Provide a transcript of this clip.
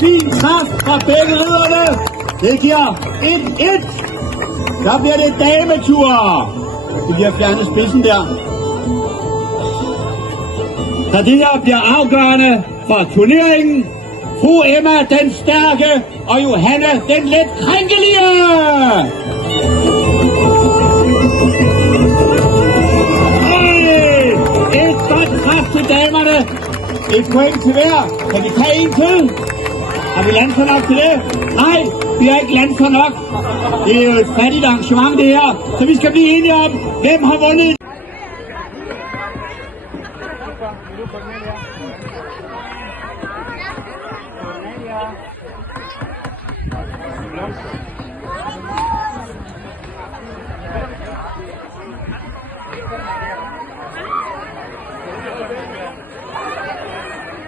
fin kraft fra begge ridderne. Det giver 1-1. Så bliver det dametur. Det bliver fjernet spidsen der. Så det her bliver afgørende for turneringen. Fru Emma den stærke og Johanne den let krænkelige. Et godt kraft til damerne. Et point til hver. Kan vi tage en til? Har vi landet så nok til det? Nej, vi har ikke landet så nok. Det er jo et fattigt arrangement det her. Så vi skal blive enige om, hvem har vundet. Ja.